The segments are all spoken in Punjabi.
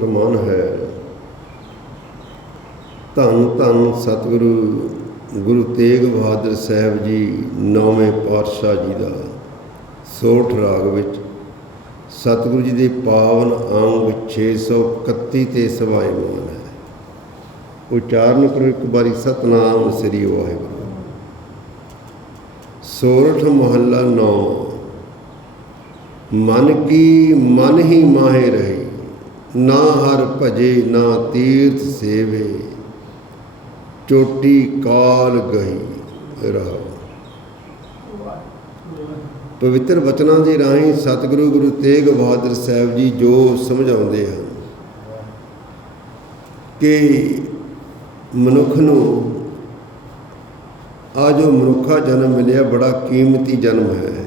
ਫਰਮਾਨ ਹੈ। ਧੰਨ ਧੰਨ ਸਤਿਗੁਰੂ ਗੁਰੂ ਤੇਗ ਬਹਾਦਰ ਸਾਹਿਬ ਜੀ, ਨੌਵੇਂ ਪਾਤਸ਼ਾਹ ਜੀ ਦਾ ਸੋਠ ਰਾਗ ਵਿੱਚ। ਸਤਿਗੁਰੂ ਜੀ ਦੇ ਪਾਵਨ ਅੰਗ 631 ਤੇ ਸਵਾਇਮਾਨ ਹੈ। ਉਚਾਰਨ ਕਰੋ, ਇੱਕ ਵਾਰੀ ਸਤਨਾਮ ਸ੍ਰੀ ਵਾਹਿਗੁਰੂ। ਸੋਰਠ ਮਹੱਲਾ 9 ਮਨ ਕੀ ਮਨ ਹੀ ਮਾਹੇ ਰਹੇ। ਨਾ ਹਰ ਭਜੇ, ਨਾ ਤੀਰਥ ਸੇਵੇ। ਚੋਟੀ ਕਾਲ ਗਈ ਰਹਾ ਪਵਿੱਤਰ ਬਚਨਾਂ ਦੇ ਰਾਹੀਂ ਸਤਿਗੁਰੂ ਗੁਰੂ ਤੇਗ ਬਹਾਦਰ ਸਾਹਿਬ ਜੀ ਜੋ ਸਮਝਾਉਂਦੇ ਹਨ ਕਿ ਮਨੁੱਖ ਨੂੰ ਆ ਜੋ ਮਨੁੱਖਾ ਜਨਮ ਮਿਲਿਆ, ਬੜਾ ਕੀਮਤੀ ਜਨਮ ਹੈ।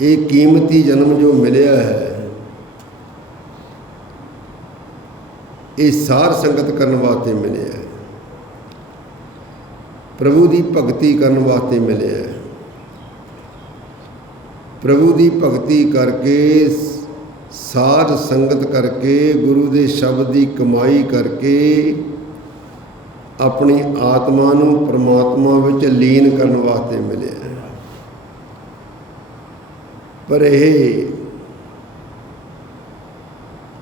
ਇਹ ਕੀਮਤੀ ਜਨਮ ਜੋ ਮਿਲਿਆ ਹੈ, ਇਹ ਸਾਰ ਸੰਗਤ ਕਰਨ ਵਾਸਤੇ ਮਿਲਿਆ ਹੈ। ਪ੍ਰਭੂ ਦੀ ਭਗਤੀ ਕਰਨ ਵਾਸਤੇ ਮਿਲਿਆ ਹੈ। ਪ੍ਰਭੂ ਦੀ ਭਗਤੀ ਕਰਕੇ ਸਾਧ ਸੰਗਤ ਕਰਕੇ, ਗੁਰੂ ਦੇ ਸ਼ਬਦ ਦੀ ਕਮਾਈ ਕਰਕੇ ਆਪਣੀ ਆਤਮਾ ਨੂੰ ਪ੍ਰਮਾਤਮਾ ਵਿੱਚ ਲੀਨ ਕਰਨ ਵਾਸਤੇ ਮਿਲਿਆ ਪਰ ਇਹ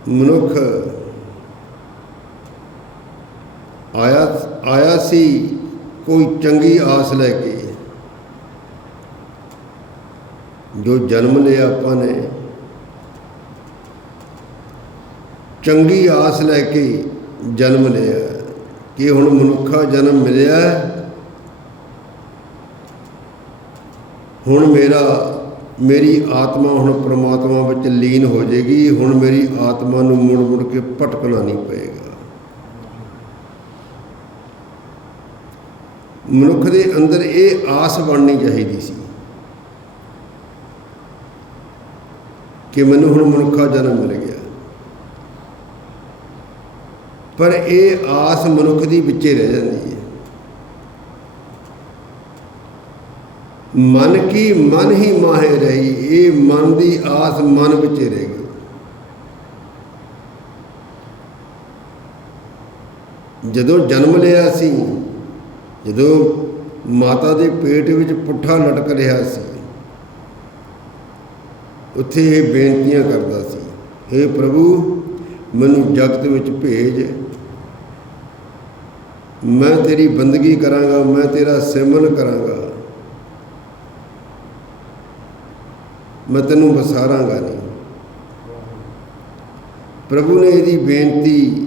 ਮਨੁੱਖ ਆਇਆ ਆਇਆ ਸੀ ਕੋਈ ਚੰਗੀ ਆਸ ਲੈ ਕੇ, ਜੋ ਜਨਮ ਲਿਆ ਆਪਾਂ ਨੇ। ਚੰਗੀ ਆਸ ਲੈ ਕੇ ਜਨਮ ਲਿਆ। ਕਿ ਹੁਣ ਮਨੁੱਖਾ ਜਨਮ ਮਿਲਿਆ ਹੁਣ ਮੇਰਾ ਮੇਰੀ ਆਤਮਾ ਹੁਣ ਪ੍ਰਮਾਤਮਾ ਵਿੱਚ ਲੀਨ ਹੋ ਜਾਏਗੀ, ਹੁਣ ਮੇਰੀ ਆਤਮਾ ਨੂੰ ਮੁੜ ਮੁੜ ਕੇ ਭਟਕਣਾ ਨਹੀਂ ਪਏਗਾ। ਮਨੁੱਖ ਦੇ ਅੰਦਰ ਇਹ ਆਸ ਬਣਨੀ ਚਾਹੀਦੀ ਸੀ ਕਿ ਮੈਨੂੰ ਹੁਣ ਮਨੁੱਖਾ ਜਨਮ ਮਿਲ ਗਿਆ। ਪਰ ਇਹ ਆਸ ਮਨੁੱਖ ਦੀ ਵਿੱਚੇ ਰਹਿ ਜਾਂਦੀ ਹੈ। ਮਨ ਕੀ ਮਨ ਹੀ ਮਾਹੇ ਰਹੀ, ਇਹ ਮਨ ਦੀ ਆਸ ਮਨ ਵਿੱਚ ਰਹਿ ਜਦੋਂ ਜਨਮ ਲਿਆ ਸੀ, ਜਦੋਂ ਮਾਤਾ ਦੇ ਪੇਟ ਵਿੱਚ ਪੁੱਠਾ ਲਟਕ ਰਿਹਾ ਸੀ, ਉੱਥੇ ਇਹ ਬੇਨਤੀਆਂ ਕਰਦਾ ਸੀ हे ਪ੍ਰਭੂ, ਮੈਨੂੰ ਜਗਤ ਵਿੱਚ ਭੇਜ। ਮੈਂ ਤੇਰੀ ਬੰਦਗੀ ਕਰਾਂਗਾ, ਮੈਂ ਤੇਰਾ ਸਿਮਰਨ ਕਰਾਂਗਾ। ਮੈਂ ਤੈਨੂੰ ਵਸਾਰਾਂਗਾ ਨਹੀਂ ਪ੍ਰਭੂ ਨੇ ਇਹਦੀ ਬੇਨਤੀ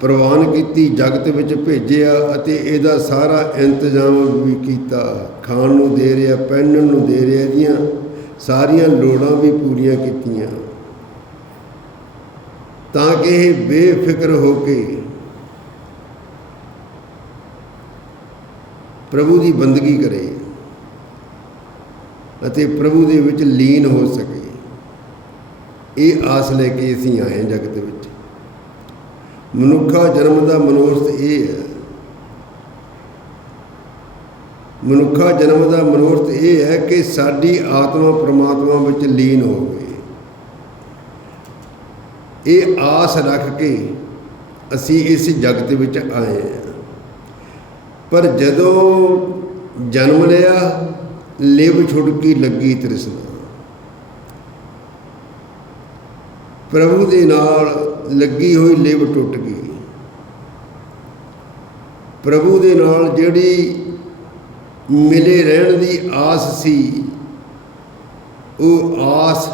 ਪ੍ਰਵਾਨ ਕੀਤੀ, ਜਗਤ ਵਿੱਚ ਭੇਜਿਆ ਅਤੇ ਇਹਦਾ ਸਾਰਾ ਇੰਤਜ਼ਾਮ ਵੀ ਕੀਤਾ। ਖਾਣ ਨੂੰ ਦੇ ਰਿਹਾ, ਪਹਿਨਣ ਨੂੰ ਦੇ ਰਿਹਾ, ਇਹਦੀਆਂ ਸਾਰੀਆਂ ਲੋੜਾਂ ਵੀ ਪੂਰੀਆਂ ਕੀਤੀਆਂ। ਤਾਂ ਕਿ ਇਹ ਬੇਫਿਕਰ ਹੋ ਕੇ ਪ੍ਰਭੂ ਦੀ ਬੰਦਗੀ ਕਰੇ। ਅਤੇ ਪ੍ਰਭੂ ਦੇ ਵਿੱਚ ਲੀਨ ਹੋ ਸਕੇ। ਇਹ ਆਸ ਲੈ ਕੇ ਅਸੀਂ ਆਏ ਜਗਤ ਵਿੱਚ। ਮਨੁੱਖਾ ਜਨਮ ਦਾ ਮਨੋਰਥ ਇਹ ਹੈ। ਮਨੁੱਖਾ ਜਨਮ ਦਾ ਮਨੋਰਥ ਇਹ ਹੈ ਕਿ ਸਾਡੀ ਆਤਮਾ ਪ੍ਰਮਾਤਮਾ ਵਿੱਚ ਲੀਨ ਹੋਵੇ। ਇਹ ਆਸ ਰੱਖ ਕੇ ਅਸੀਂ ਇਸ ਜਗਤ ਵਿੱਚ ਆਏ ਹਾਂ। ਪਰ ਜਦੋਂ ਜਨਮ ਲਿਆ ਲਿਵ ਛੁੜਕੀ ਲੱਗੀ ਤ੍ਰਿਸ਼ਨਾ ਪ੍ਰਭੂ ਦੇ ਨਾਲ ਲੱਗੀ ਹੋਈ ਲਿਵ ਟੁੱਟ ਗਈ। ਪ੍ਰਭੂ ਦੇ ਨਾਲ ਜਿਹੜੀ ਮਿਲੇ ਰਹਿਣ ਦੀ ਆਸ ਸੀ, ਉਹ ਆਸ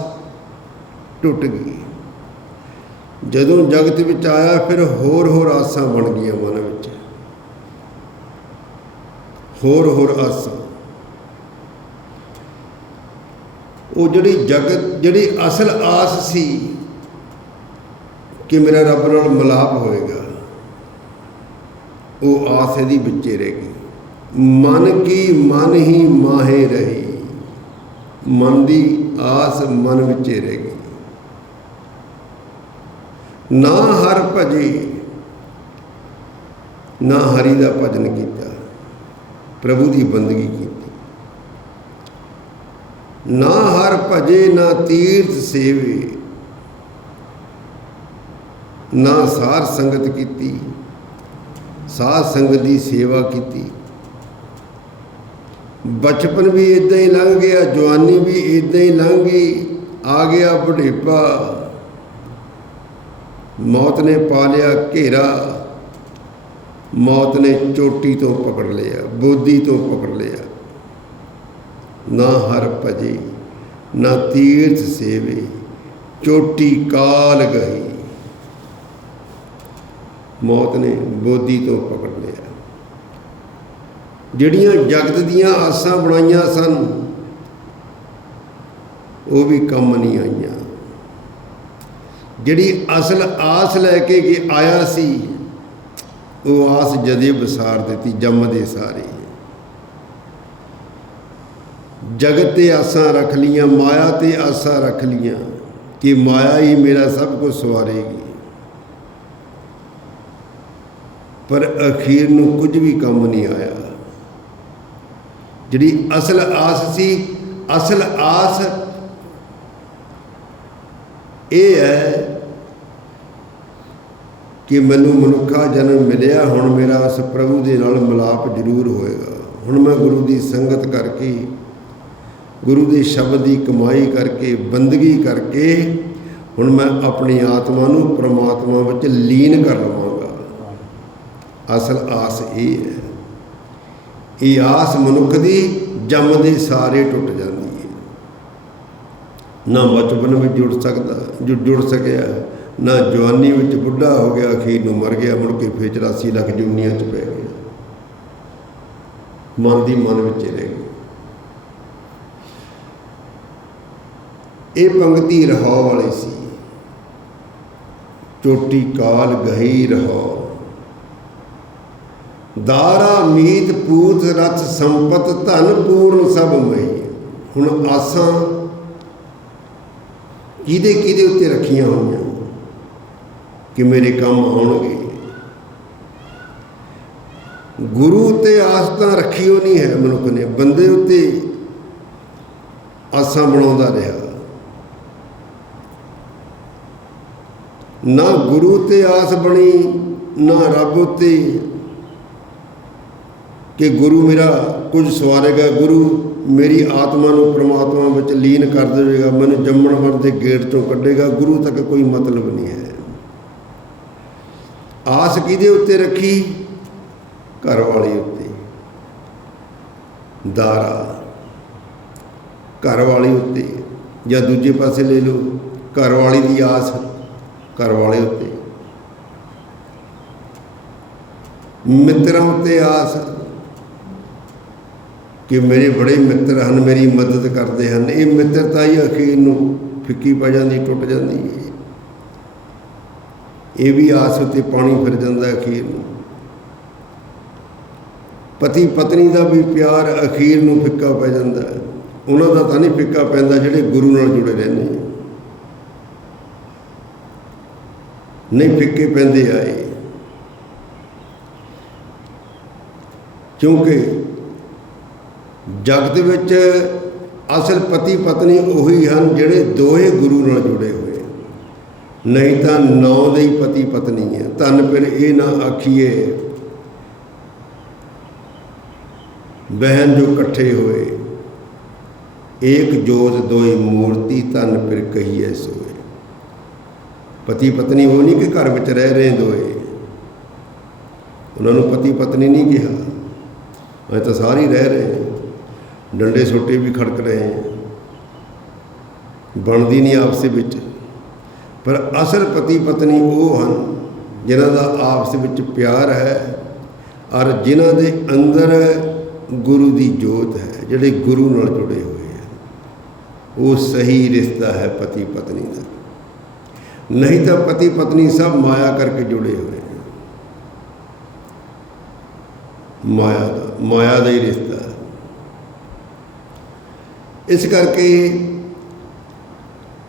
ਟੁੱਟ ਗਈ। ਜਦੋਂ ਜਗਤ ਵਿੱਚ ਆਇਆ, ਫਿਰ ਹੋਰ ਹੋਰ ਆਸਾਂ ਬਣ ਗਈਆਂ ਮਨ ਵਿੱਚ। ਹੋਰ ਹੋਰ ਆਸਾਂ। ਉਹ ਜਿਹੜੀ ਜਗਤ, ਜਿਹੜੀ ਅਸਲ ਆਸ ਸੀ ਕਿ ਮੇਰਾ ਰੱਬ ਨਾਲ ਮਿਲਾਪ ਹੋਏਗਾ, ਉਹ ਆਸ ਇਹਦੀ ਵਿੱਚੇ ਰਹਿ ਗਈ। ਮਨ ਕੀ ਮਨ ਹੀ ਮਾਹੇ ਰਹੀ, ਮਨ ਦੀ ਆਸ ਮਨ ਵਿੱਚੇ ਰਹਿ ਗਈ। ਨਾ ਹਰ ਭਜੇ, ਨਾ ਹਰੀ ਦਾ ਭਜਨ ਕੀਤਾ, ਪ੍ਰਭੂ ਦੀ ਬੰਦਗੀ ਕੀਤੀ। ਨਾ ਹਰ ਭਜੇ, ਨਾ ਤੀਰਥ ਸੇਵੇ। ਨਾ ਸਾਰ ਸੰਗਤ ਕੀਤੀ, ਸਾਧ ਸੰਗਤ ਦੀ ਸੇਵਾ ਕੀਤੀ। ਬਚਪਨ ਵੀ ਇਦਾਂ ਹੀ ਲੰਘ ਗਿਆ, ਜਵਾਨੀ ਵੀ ਇਦਾਂ ਹੀ ਲੰਘ ਗਈ, ਆ ਗਿਆ ਬੁਢੇਪਾ। ਮੌਤ ਨੇ ਪਾ ਲਿਆ ਘੇਰਾ, ਮੌਤ ਨੇ ਚੋਟੀ ਤੋਂ ਪਕੜ ਲਿਆ, ਬੋਦੀ ਤੋਂ ਪਕੜ ਲਿਆ। ਨਾ ਹਰ ਭਜੇ, ਨਾ ਤੀਰਥ ਸੇਵੇ, ਚੋਟੀ ਕਾਲ ਗਈ ਮੌਤ ਨੇ ਬੋਧੀ ਤੋਂ ਪਕੜ ਲਿਆ। ਜਿਹੜੀਆਂ ਜਗਤ ਦੀਆਂ ਆਸਾਂ ਬਣਾਈਆਂ ਸਨ, ਉਹ ਵੀ ਕੰਮ ਨਹੀਂ ਆਈਆਂ। ਜਿਹੜੀ ਅਸਲ ਆਸ ਲੈ ਕੇ ਕਿ ਆਇਆ ਸੀ, ਉਹ ਆਸ ਜਦੇ ਵਿਸਾਰ ਦਿੱਤੀ, ਜੰਮਦੇ ਸਾਰੇ। ਜਗਤ ਤੇ ਆਸਾਂ ਰੱਖ ਲੀਆਂ, ਮਾਇਆ ਤੇ ਆਸਾਂ ਰੱਖ ਲੀਆਂ, ਕਿ ਮਾਇਆ ਹੀ ਮੇਰਾ ਸਭ ਕੁਝ ਸਵਾਰੇਗੀ। ਪਰ ਅਖੀਰ ਨੂੰ ਕੁਝ ਵੀ ਕੰਮ ਨਹੀਂ ਆਇਆ। ਜਿਹੜੀ ਅਸਲ ਆਸ ਸੀ, ਅਸਲ ਆਸ ਇਹ ਹੈ ਕਿ ਮੈਨੂੰ ਮਨੁੱਖਾ ਜਨਮ ਮਿਲਿਆ, ਹੁਣ ਮੇਰਾ ਉਸ ਪ੍ਰਭੂ ਦੇ ਨਾਲ ਮਿਲਾਪ ਜ਼ਰੂਰ ਹੋਏਗਾ। ਹੁਣ ਮੈਂ ਗੁਰੂ ਦੀ ਸੰਗਤ ਕਰਕੇ ਗੁਰੂ ਦੇ ਸ਼ਬਦ ਦੀ ਕਮਾਈ ਕਰਕੇ, ਬੰਦਗੀ ਕਰਕੇ ਹੁਣ ਮੈਂ ਆਪਣੀ ਆਤਮਾ ਨੂੰ ਪ੍ਰਮਾਤਮਾ ਵਿੱਚ ਲੀਨ ਕਰ ਲਵਾਂਗਾ। ਅਸਲ ਆਸ ਇਹ ਹੈ। ਇਹ ਆਸ ਮਨੁੱਖ ਦੀ ਜੰਮਦੇ ਸਾਰੇ ਟੁੱਟ ਜਾਂਦੀ ਹੈ। ਨਾ ਬਚਪਨ ਵਿੱਚ ਜੁੜ ਸਕਦਾ ਜੁੜ ਜੁੜ ਸਕਿਆ, ਨਾ ਜਵਾਨੀ ਵਿੱਚ ਬੁੱਢਾ ਹੋ ਗਿਆ, ਅਖੀਰ ਨੂੰ ਮਰ ਗਿਆ, ਮੁੜ ਕੇ ਫੇਰ 84 ਲੱਖ ਜੁਨੀਆਂ ਚ ਪੈ ਗਿਆ। ਮਨ ਦੀ ਮਨ ਵਿੱਚ ਰਹਿ ਗਿਆ। ਇਹ ਪੰਕਤੀ ਰਹਾਉ ਵਾਲੀ ਸੀ। ਚੋਟੀ ਕਾਲ ਗਹੀ ਰਹਾਉ ਦਾਰਾ, ਮੀਤ, ਪੂਤ ਰਥ ਸੰਪਤ, ਧਨ ਪੂਰਨ ਸਭ ਮਈ ਹੁਣ ਆਸਾਂ ਕਿਹਦੇ ਕਿਹਦੇ ਉੱਤੇ ਰੱਖੀਆਂ ਹੋਈਆਂ? ਕਿ ਮੇਰੇ ਕੰਮ ਆਉਣਗੇ? ਗੁਰੂ ਤੇ ਆਸ ਤਾਂ ਰੱਖੀ ਹੋ ਨਹੀਂ ਹੈ ਮਨੁੱਖ ਨੇ। ਬੰਦੇ ਉੱਤੇ ਆਸਾਂ ਬਣਾਉਂਦਾ ਰਿਹਾ। ਨਾ ਗੁਰੂ ਤੇ ਆਸ ਬਣੀ, ਨਾ ਰੱਬ ਉੱਤੇ। ਕਿ ਗੁਰੂ ਮੇਰਾ ਕੁਝ ਸਵਾਰੇਗਾ, ਗੁਰੂ ਮੇਰੀ ਆਤਮਾ ਨੂੰ ਪ੍ਰਮਾਤਮਾ ਵਿੱਚ ਲੀਨ ਕਰ ਦੇਵੇਗਾ, ਮੈਨੂੰ ਜੰਮਣ ਮਰਨ ਦੇ ਗੇਟ ਤੋਂ ਕੱਢੇਗਾ, ਗੁਰੂ ਤੱਕ ਕੋਈ ਮਤਲਬ ਨਹੀਂ ਹੈ। ਆਸ ਕਿਹਦੇ ਉੱਤੇ ਰੱਖੀ? ਘਰ ਵਾਲੀ ਉੱਤੇ। ਦਾਰਾ। ਘਰ ਵਾਲੀ ਉੱਤੇ। ਜਾਂ ਦੂਜੇ ਪਾਸੇ ਲੈ ਲਓ, ਘਰ ਵਾਲੀ ਦੀ ਆਸ। ਘਰ ਵਾਲੇ ਉੱਤੇ। ਮਿੱਤਰਾਂ ਉੱਤੇ ਆਸ ਕਿ ਮੇਰੇ ਬੜੇ ਮਿੱਤਰ ਹਨ, ਮੇਰੀ ਮਦਦ ਕਰਦੇ ਹਨ। ਇਹ ਮਿੱਤਰਤਾ ਹੀ ਅਖੀਰ ਨੂੰ ਫਿੱਕੀ ਪੈ ਜਾਂਦੀ, ਟੁੱਟ ਜਾਂਦੀ ਹੈ। ਇਹ ਵੀ ਆਸ ਉੱਤੇ ਪਾਣੀ ਫਿਰ ਜਾਂਦਾ ਅਖੀਰ ਨੂੰ। ਪਤੀ ਪਤਨੀ ਦਾ ਵੀ ਪਿਆਰ ਅਖੀਰ ਨੂੰ ਫਿੱਕਾ ਪੈ ਜਾਂਦਾ। ਉਹਨਾਂ ਦਾ ਤਾਂ ਨਹੀਂ ਫਿੱਕਾ ਪੈਂਦਾ ਜਿਹੜੇ ਗੁਰੂ ਨਾਲ ਜੁੜੇ ਰਹਿੰਦੇ ਨੇ ਨਹੀਂ ਫਿੱਕੇ ਪੈਂਦੇ ਆਏ ਕਿਉਂਕਿ ਜਗਤ ਵਿੱਚ ਅਸਲ ਪਤੀ ਪਤਨੀ ਉਹੀ ਹਨ ਜਿਹੜੇ ਦੋਹੇ ਗੁਰੂ ਨਾਲ ਜੁੜੇ ਹੋਏ। ਨਹੀਂ ਤਾਂ ਨੌ ਦੇ ਹੀ ਪਤੀ ਪਤਨੀ ਹੈ ਧੰਨ ਫਿਰ ਇਹ ਨਾ ਆਖੀਏ ਬਹਿਨ ਜੋ ਇਕੱਠੇ ਹੋਏ, ਏਕ ਜੋਤ ਦੋਈ ਮੂਰਤੀ ਤਨ ਫਿਰ ਕਹੀਏ ਸੋਏ। ਪਤੀ ਪਤਨੀ ਉਹ ਨਹੀਂ ਕਿ ਘਰ ਵਿੱਚ ਰਹਿ ਰਹੇ ਦੋਏ। ਉਹਨਾਂ ਨੂੰ ਪਤੀ ਪਤਨੀ ਨਹੀਂ ਕਿਹਾ। ਅਜੇ ਤਾਂ ਸਾਰੇ ਰਹਿ ਰਹੇ ਡੰਡੇ ਛੋਟੇ ਵੀ ਖੜਕ ਰਹੇ ਬਣਦੀ ਨਹੀਂ ਆਪਸ ਵਿੱਚ। ਪਰ ਅਸਲ ਪਤੀ ਪਤਨੀ ਉਹ ਹਨ ਜਿਨ੍ਹਾਂ ਦਾ ਆਪਸ ਵਿੱਚ ਪਿਆਰ ਹੈ ਔਰ ਜਿਨ੍ਹਾਂ ਦੇ ਅੰਦਰ ਗੁਰੂ ਦੀ ਜੋਤ ਹੈ, ਜਿਹੜੇ ਗੁਰੂ ਨਾਲ ਜੁੜੇ ਹੋਏ ਹਨ। ਉਹ ਸਹੀ ਰਿਸ਼ਤਾ ਹੈ ਪਤੀ ਪਤਨੀ ਦਾ। ਨਹੀਂ ਤਾਂ ਪਤੀ ਪਤਨੀ ਸਭ ਮਾਇਆ ਕਰਕੇ ਜੁੜੇ ਹੋਏ ਮਾਇਆ ਦਾ ਮਾਇਆ ਦਾ ਹੀ ਰਿਸ਼ਤਾ ਹੈ। ਇਸ ਕਰਕੇ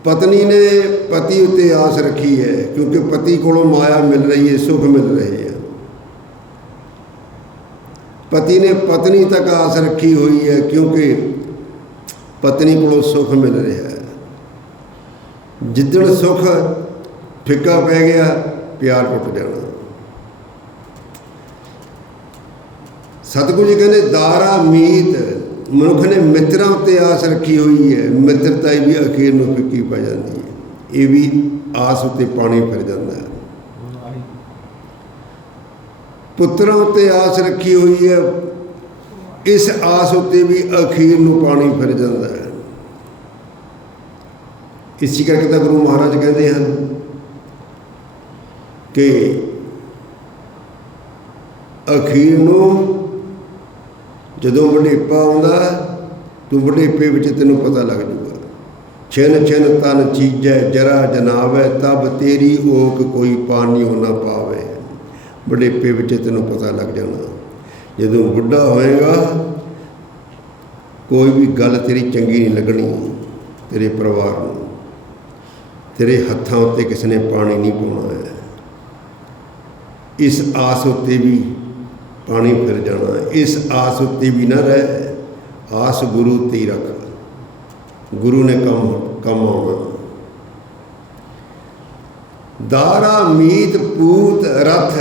ਪਤਨੀ ਨੇ ਪਤੀ ਉੱਤੇ ਆਸ ਰੱਖੀ ਹੈ, ਕਿਉਂਕਿ ਪਤੀ ਕੋਲੋਂ ਮਾਇਆ ਮਿਲ ਰਹੀ ਹੈ, ਸੁਖ ਮਿਲ ਰਹੀ ਹੈ। ਪਤੀ ਨੇ ਪਤਨੀ ਤੱਕ ਆਸ ਰੱਖੀ ਹੋਈ ਹੈ, ਕਿਉਂਕਿ ਪਤਨੀ ਕੋਲੋਂ ਸੁੱਖ ਮਿਲ ਰਿਹਾ ਹੈ। ਜਿੱਦਣ ਸੁੱਖ ਫਿੱਕਾ ਪੈ ਗਿਆ, ਪਿਆਰ ਟੁੱਟ ਜਾਣਾ। ਸਤਿਗੁਰੂ ਜੀ ਕਹਿੰਦੇ, ਦਾਰਾ ਮੀਤ, ਮਨੁੱਖ ਨੇ ਮਿੱਤਰਾਂ ਉੱਤੇ ਆਸ ਰੱਖੀ ਹੋਈ ਹੈ। ਮਿੱਤਰਤਾ ਵੀ ਅਖੀਰ ਨੂੰ ਫਿੱਕੀ ਪੈ ਜਾਂਦੀ ਹੈ? ਇਹ ਵੀ ਆਸ ਉੱਤੇ ਪਾਣੀ ਫਿਰ ਜਾਂਦਾ ਹੈ। ਪੁੱਤਰਾਂ ਉੱਤੇ ਆਸ ਰੱਖੀ ਹੋਈ ਹੈ, ਇਸ ਆਸ ਉੱਤੇ ਵੀ ਅਖੀਰ ਨੂੰ ਪਾਣੀ ਫਿਰ ਜਾਂਦਾ ਹੈ। ਇਸੇ ਕਰਕੇ ਤਾਂ ਗੁਰੂ ਮਹਾਰਾਜ ਕਹਿੰਦੇ ਹਨ ਕਿ ਅਖੀਰ ਨੂੰ ਜਦੋਂ ਵਡੇਪਾ ਆਉਂਦਾ, ਤੂੰ ਵਡੇਪੇ ਵਿੱਚ ਤੈਨੂੰ ਪਤਾ ਲੱਗ ਜੂਗਾ। ਛਿਨ ਛਿਨ ਤਨ ਚੀਜੈ, ਜਰਾ ਜਨਾਵੈ, ਤਬ ਤੇਰੀ ਓਕ ਕੋਈ ਪਾਣੀ ਹੋਣਾ ਪਾਵੇ। ਵਡੇਪੇ ਵਿੱਚ ਤੈਨੂੰ ਪਤਾ ਲੱਗ ਜਾਣਾ। ਜਦੋਂ ਬੁੱਢਾ ਹੋਏਗਾ, ਕੋਈ ਵੀ ਗੱਲ ਤੇਰੀ ਚੰਗੀ ਨਹੀਂ ਲੱਗਣੀ ਤੇਰੇ ਪਰਿਵਾਰ ਨੂੰ। ਤੇਰੇ ਹੱਥਾਂ ਉੱਤੇ ਕਿਸੇ ਨੇ ਪਾਣੀ ਨਹੀਂ ਪਾਉਣਾ ਇਸ ਆਸ ਉੱਤੇ ਵੀ ਪਾਣੀ ਫਿਰ ਜਾਣਾ ਇਸ ਆਸ ਉੱਤੇ ਵੀ ਨਾ ਰਹਿ। ਆਸ ਗੁਰੂ ਤੇ ਹੀ ਰੱਖ। ਗੁਰੂ ਨੇ ਕੰਮ ਕੰਮ ਆਉਣਾ। ਦਾਰਾ ਮੀਤ ਪੂਤ ਰਥ।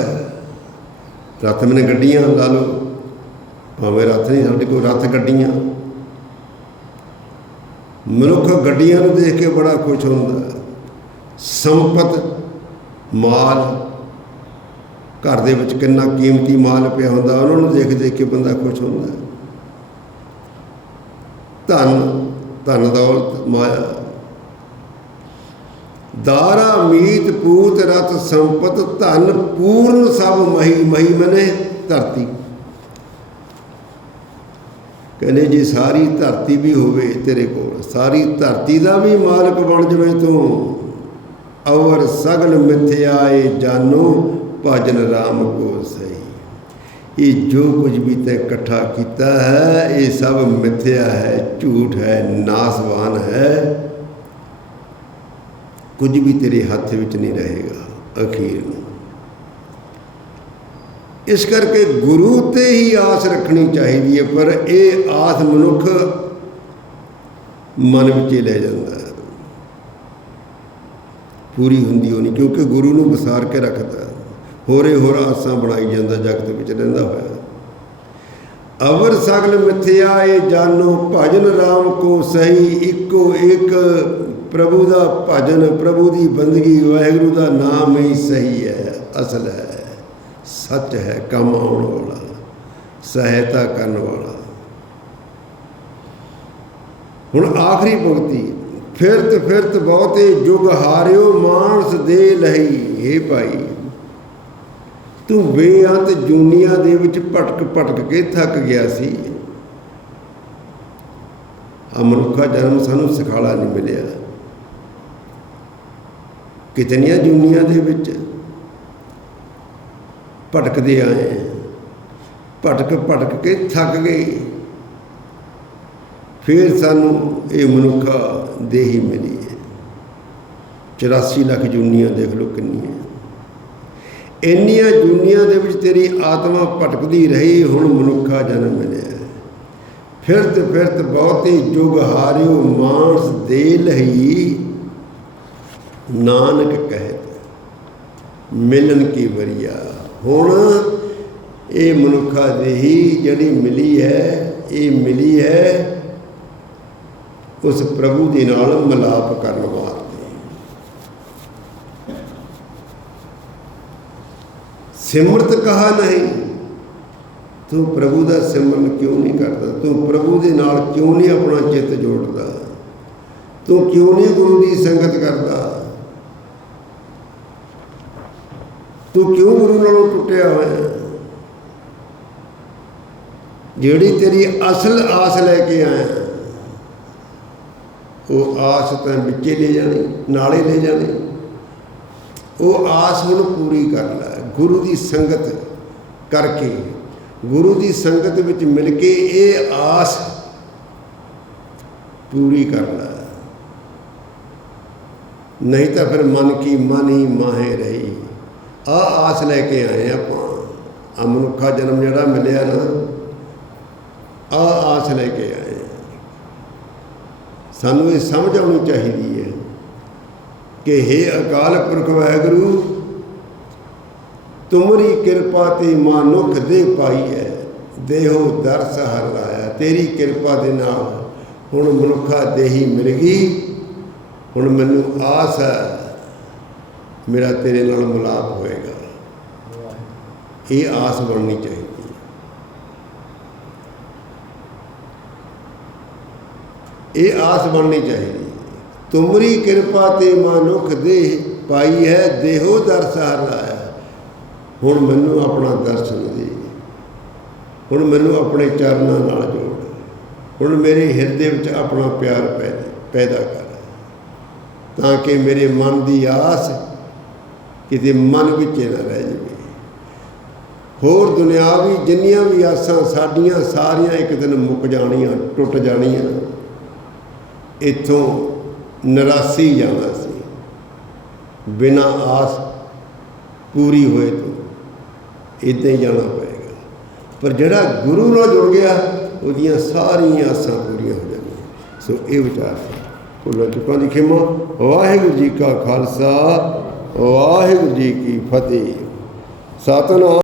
ਰਥ ਮੈਨੇ ਗੱਡੀਆਂ ਲਾ ਲਓ। ਭਾਵੇਂ ਰਥ ਨਹੀਂ ਸਾਡੇ ਕੋਲ, ਰਥ ਗੱਡੀਆਂ। ਮਨੁੱਖ ਗੱਡੀਆਂ ਨੂੰ ਦੇਖ ਕੇ ਬੜਾ ਖੁਸ਼ ਹੁੰਦਾ। ਸੰਪਤ, ਮਾਲ ਘਰ ਦੇ ਵਿੱਚ ਕਿੰਨਾ ਕੀਮਤੀ ਮਾਲ ਪਿਆ ਹੁੰਦਾ, ਉਹਨਾਂ ਨੂੰ ਦੇਖ ਦੇਖ ਕੇ ਬੰਦਾ ਖੁਸ਼ ਹੁੰਦਾ ਧਨ ਧਨ ਦੌਲਤ ਮਾਇਆ। ਦਾਰਾ, ਮੀਤ, ਪੂਤ, ਰਤ, ਸੰਪਤ, ਧਨ ਪੂਰਨ ਸਭ ਮਹੀ ਮਹੀ ਮਨੇ ਧਰਤੀ। ਕਹਿੰਦੇ ਜੀ ਸਾਰੀ ਧਰਤੀ ਵੀ ਹੋਵੇ ਤੇਰੇ ਕੋਲ, ਸਾਰੀ ਧਰਤੀ ਦਾ ਵੀ ਮਾਲਕ ਬਣ ਜਵੇਂ ਤੂੰ। ਅਵਰ ਸਗਲ ਮਿਥਿਆਏ ਜਾਨੋ ਭਜਨ ਰਾਮ ਕੋ ਸਹੀ। ਇਹ ਜੋ ਕੁਝ ਵੀ ਤੈ ਇਕੱਠਾ ਕੀਤਾ ਹੈ, ਇਹ ਸਭ ਮਿਥਿਆ ਹੈ, ਝੂਠ ਹੈ, ਨਾਸਵਾਨ ਹੈ। ਕੁਝ ਵੀ ਤੇਰੇ ਹੱਥ ਵਿੱਚ ਨਹੀਂ ਰਹੇਗਾ ਅਖੀਰ ਨੂੰ। ਇਸ ਕਰਕੇ ਗੁਰੂ ਤੇ ਹੀ ਆਸ ਰੱਖਣੀ ਚਾਹੀਦੀ ਹੈ, ਪਰ ਇਹ ਆਸ ਮਨੁੱਖ ਮਨ ਵਿੱਚ ਹੀ ਲੈ ਜਾਂਦਾ ਹੈ। ਪੂਰੀ ਹੁੰਦੀ ਹੋਣੀ, ਕਿਉਂਕਿ ਗੁਰੂ ਨੂੰ ਵਿਸਾਰ ਕੇ ਰੱਖਦਾ ਹੈ। ਹੋਰੇ ਹੋਰ ਆਸਾਂ ਬਣਾਈ ਜਾਂਦਾ, ਜਗਤ ਵਿੱਚ ਰਹਿੰਦਾ ਹੋਇਆ। ਅਵਰ ਸਗਲ ਮਿਥਿਆ, ਇਹ ਜਾਨੋ ਭਜਨ RAM ਕੋ ਸਹੀ, ਇੱਕੋ ਇੱਕ ਪ੍ਰਭੂ ਦਾ ਭਜਨ, ਪ੍ਰਭੂ ਦੀ ਬੰਦਗੀ, ਵਾਹਿਗੁਰੂ ਦਾ ਨਾਮ ਹੀ ਸਹੀ ਹੈ, ਅਸਲ ਹੈ, ਸੱਚ ਹੈ, ਕੰਮ ਆਉਣ ਵਾਲਾ, ਸਹਾਇਤਾ ਕਰਨ ਵਾਲਾ। ਹੁਣ ਆਖਰੀ ਪੰਕਤੀ, ਫਿਰਤ ਫਿਰਤ ਬਹੁਤੇ ਜੁਗ ਹਾਰਿਓ, ਮਾਨਸ ਦੇ ਲਹੀ ਏ ਭਾਈ। ਤੂੰ ਬੇਅੰਤ ਜੂਨੀਆਂ ਦੇ ਵਿੱਚ ਭਟਕ ਭਟਕ ਕੇ ਥੱਕ ਗਿਆ ਸੀ। ਆ ਮਨੁੱਖਾ ਜਨਮ ਸਾਨੂੰ ਸਿਖਾਲਾ ਨਹੀਂ ਮਿਲਿਆ। ਕਿਤਨੀਆਂ ਜੂਨੀਆਂ ਦੇ ਵਿੱਚ ਭਟਕਦੇ ਆਏ, ਭਟਕ ਭਟਕ ਕੇ ਥੱਕ ਗਏ। ਫਿਰ ਸਾਨੂੰ ਇਹ ਮਨੁੱਖਾ ਦੇਹੀ ਮਿਲੀ ਹੈ। 84 ਲੱਖ ਜੂਨੀਆਂ ਦੇਖ ਲਓ ਕਿੰਨੀਆਂ। ਇੰਨੀਆਂ ਜੂਨੀਆਂ ਦੇ ਵਿੱਚ ਤੇਰੀ ਆਤਮਾ ਭਟਕਦੀ ਰਹੀ, ਹੁਣ ਮਨੁੱਖਾ ਜਨਮ ਮਿਲਿਆ। ਫਿਰਤ ਫਿਰਤ ਬਹੁਤੀ ਜੁਗ ਹਾਰਿਓ, ਮਾਨਸ ਦੇ ਲਹੀ ਨਾਨਕ ਕਹਿਤ ਮਿਲਣ ਕੀ ਵਰੀਆ। ਹੁਣ ਇਹ ਮਨੁੱਖਾ ਦੇਹੀ ਜਿਹੜੀ ਮਿਲੀ ਹੈ, ਇਹ ਮਿਲੀ ਹੈ ਉਸ ਪ੍ਰਭੂ ਦੇ ਨਾਲ ਮਿਲਾਪ ਕਰਨ ਵਾਸਤੇ। ਸਿਮਰਤ ਕਹਾ ਨਹੀਂ? ਤੂੰ ਪ੍ਰਭੂ ਦਾ ਸਿਮਰਨ ਕਿਉਂ ਨਹੀਂ ਕਰਦਾ? ਤੂੰ ਪ੍ਰਭੂ ਦੇ ਨਾਲ ਕਿਉਂ ਨਹੀਂ ਆਪਣਾ ਚਿੱਤ ਜੋੜਦਾ? ਤੂੰ ਕਿਉਂ ਨਹੀਂ ਗੁਰੂ ਦੀ ਸੰਗਤ ਕਰਦਾ? ਤੂੰ ਕਿਉਂ ਗੁਰੂ ਨਾਲੋਂ ਟੁੱਟਿਆ ਹੋਇਆ? ਜਿਹੜੀ ਤੇਰੀ ਅਸਲ ਆਸ ਲੈ ਕੇ ਆਇਆ, ਉਹ ਆਸ ਤਾਂ ਵਿੱਚੇ ਲੈ ਜਾਣੀ, ਨਾਲੇ ਲੈ ਜਾਣੀ। ਉਹ ਆਸ ਨੂੰ ਪੂਰੀ ਕਰ ਲੈ। ਗੁਰੂ ਦੀ ਸੰਗਤ ਕਰਕੇ, ਗੁਰੂ ਦੀ ਸੰਗਤ ਵਿੱਚ ਮਿਲ ਕੇ ਇਹ ਆਸ ਪੂਰੀ ਕਰ ਨਹੀਂ ਤਾਂ ਫਿਰ ਮਨ ਕੀ ਮਨ ਹੀ ਮਾਹੇ ਰਹੀ। ਆ ਆਸ ਲੈ ਕੇ ਆਏ ਆਪਾਂ। ਆ ਮਨੁੱਖਾ ਜਨਮ ਜਿਹੜਾ ਮਿਲਿਆ ਨਾ ਆ ਆਸ ਲੈ ਕੇ ਆਏ ਸਾਨੂੰ ਇਹ ਸਮਝ ਆਉਣੀ ਚਾਹੀਦੀ ਹੈ ਕਿ हे ਅਕਾਲ ਪੁਰਖ ਵਾਹਿਗੁਰੂ ਤੁਮਰੀ ਕਿਰਪਾ ਤੇ ਮਾਨੁਖ ਦੇ ਪਾਈ ਹੈ। ਦੇਹੋ ਦਰਸ ਹਰ ਲਾਇਆ, ਤੇਰੀ ਕਿਰਪਾ ਦੇ ਨਾਲ ਹੁਣ ਮਨੁੱਖਾ ਦੇਹੀ ਮਿਲ ਗਈ। ਹੁਣ ਮੈਨੂੰ ਆਸ ਹੈ, ਮੇਰਾ ਤੇਰੇ ਨਾਲ ਮੁਲਾਪ ਹੋਏਗਾ। ਇਹ ਆਸ ਬਣਨੀ ਚਾਹੀਦੀ ਇਹ ਆਸ ਬਣਨੀ ਚਾਹੀਦੀ ਤੁਮਰੀ ਕਿਰਪਾ ਤੇ ਮਾਨੁਖ ਦੇ ਪਾਈ ਹੈ, ਦੇਹੋ ਦਰਸ ਹਰ ਲਾਇਆ। ਹੁਣ ਮੈਨੂੰ ਆਪਣਾ ਦਰਸ਼ਨ ਦੇ। ਹੁਣ ਮੈਨੂੰ ਆਪਣੇ ਚਰਨਾਂ ਨਾਲ ਜੋੜ। ਹੁਣ ਮੇਰੇ ਹਿਰਦੇ ਵਿੱਚ ਆਪਣਾ ਪਿਆਰ ਪੈਦਾ ਪੈਦਾ ਕਰ। ਤਾਂ ਕਿ ਮੇਰੇ ਮਨ ਦੀ ਆਸ ਕਿਤੇ ਮਨ ਵਿੱਚ ਨਾ ਰਹਿ ਜਾਵੇ। ਹੋਰ ਦੁਨਿਆਵੀ ਜਿੰਨੀਆਂ ਵੀ ਆਸਾਂ ਸਾਡੀਆਂ ਸਾਰੀਆਂ ਇੱਕ ਦਿਨ ਮੁੱਕ ਜਾਣੀਆਂ, ਟੁੱਟ ਜਾਣੀਆਂ। ਇੱਥੋਂ ਨਰਾਸੀ ਜਾਣਾ ਸੀ। ਬਿਨਾਂ ਆਸ ਪੂਰੀ ਹੋਏ ਤੋਂ। ਇਦਾਂ ਹੀ ਜਾਣਾ ਪਏਗਾ। ਪਰ ਜਿਹੜਾ ਗੁਰੂ ਨਾਲ ਜੁੜ ਗਿਆ, ਉਹਦੀਆਂ ਸਾਰੀਆਂ ਆਸਾਂ ਪੂਰੀਆਂ ਹੋ ਜਾਣਗੀਆਂ। ਸੋ ਇਹ ਵਿਚਾਰ ਸੀ। ਭੁੱਲਾਂ ਚੁੱਕਾਂ ਦੀ ਖਿਮਾ। ਵਾਹਿਗੁਰੂ ਜੀ ਕਾ ਖਾਲਸਾ, ਵਾਹਿਗੁਰੂ ਜੀ ਕੀ ਫਤਿਹ। ਸਤਨਾਮ।